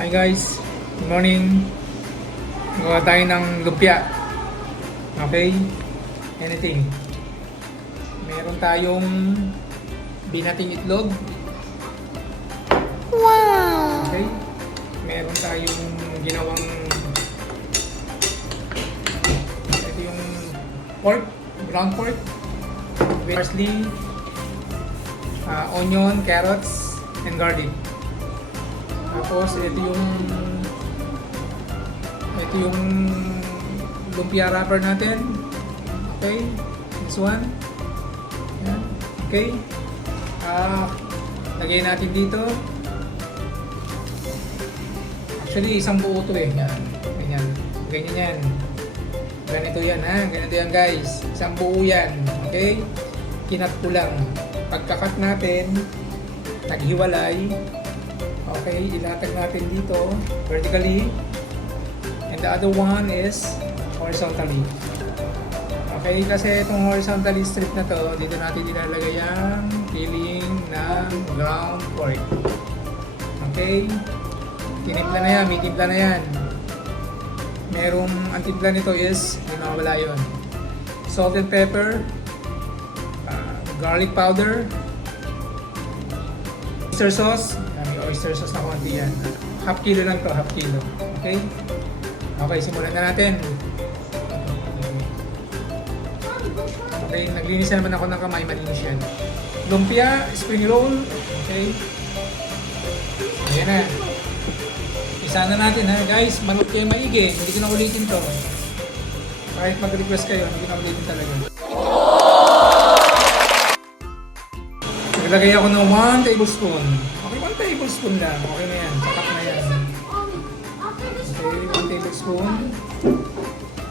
Hi guys, good morning. Gawa tayo ng lumpia. Okay? Anything. Meron tayong binating itlog. Wow! Okay? Meron tayong ginawang ito yung pork, ground pork with parsley, onion, carrots, and garlic. Tapos ito yung lumpia wrapper natin. Okay? This one. Yan. Okay? Lagay natin dito. Actually, isang buo to eh. Yan. Ganyan. Ganyan yan. Ganito yan ha. Ganito yan guys. Isang buo yan. Okay? Kinat ko lang. Pagkakat natin, naghiwalay. Okay, ilatag natin dito vertically, and the other one is horizontally. Okay, kasi itong horizontally strip na to, dito natin ilalagay ang filling ng ground pork. Okay, tinimpla na yan, may timpla na yan. Merong, ang timpla nito is, hindi mawala yun, salt and pepper, garlic powder, oyster sauce. Oyster sauce na konti yan. Half kilo lang to, half kilo. Okay? Okay, simulan na natin. Okay, naglinis na naman ako ng kamay, malinis yan. Lumpia, spring roll. Okay? Ayan na. Isa na natin ha. Guys, manood kayo maigi. Hindi ko na ulitin to. Kahit mag-request kayo, hindi ko na ulitin talaga. Naglagay ako ng 1 tablespoon. Okay, 1 tablespoon lang. Okay na yan. Sapat na yan. Okay, 1 tablespoon.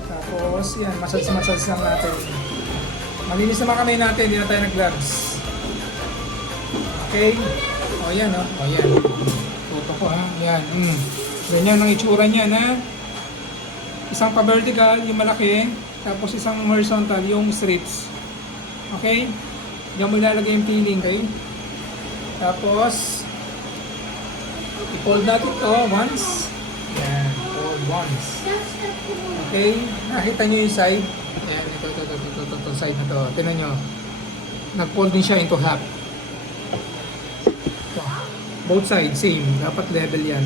Tapos, yan. Massage lang natin. Malinis naman kamay natin. Hindi na tayo nag-gloves. Okay. O, yan o. O, yan. Tuto ko ha. Yan. Ganyan ang itsura niyan ha. Isang pa-vertical, yung malaki. Tapos isang horizontal, yung strips. Okay. Diyan mo ilalagay yung filling, okay? Tapos, i-fold natin ito once. Yan, fold once. Okay? Nakita nyo yung side? Yan, ito, side na to. Tignan nyo. Nag-fold din siya into half. Ito. Both sides, same. Dapat level yan.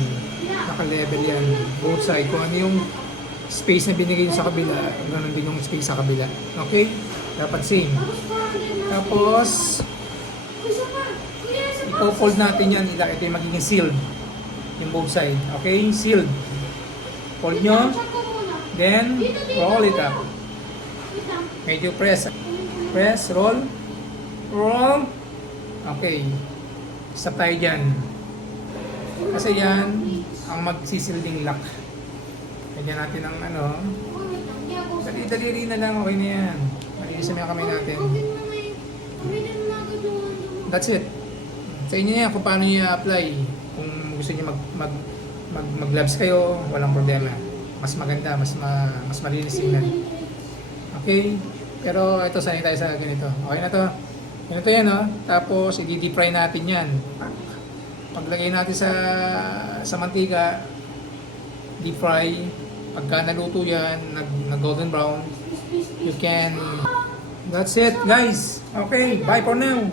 Naka-level yan. Both sides. Kung ano yung space na binigay sa kabila, ganoon din yung space sa kabila. Okay? Dapat same. Tapos, ipo-fold natin yan. Ito yung magiging sealed. Yung both side. Okay? Sealed. Fold nyo. Then, roll it up. Medyo press. Press, roll. Roll. Okay. Stop tayo dyan. Kasi yan, ang magsisilding lock. Lagyan natin ng ano. Dali-dali na lang. Okay na yan. Malinis na yung kamay natin. That's it. Sa inyo yan kung paano nyo i-apply. Kung gusto nyo mag-gloves kayo, walang problema. Mas maganda, mas malinis tingnan. Okay? Pero ito, sanay tayo sa ganito. Okay na to. Ganito yan, no? Tapos, i-deep fry natin yan. Paglagay natin sa mantika, deep fry. Pagka naluto yan, nag-golden brown, you can... That's it, guys. Okay, bye for now.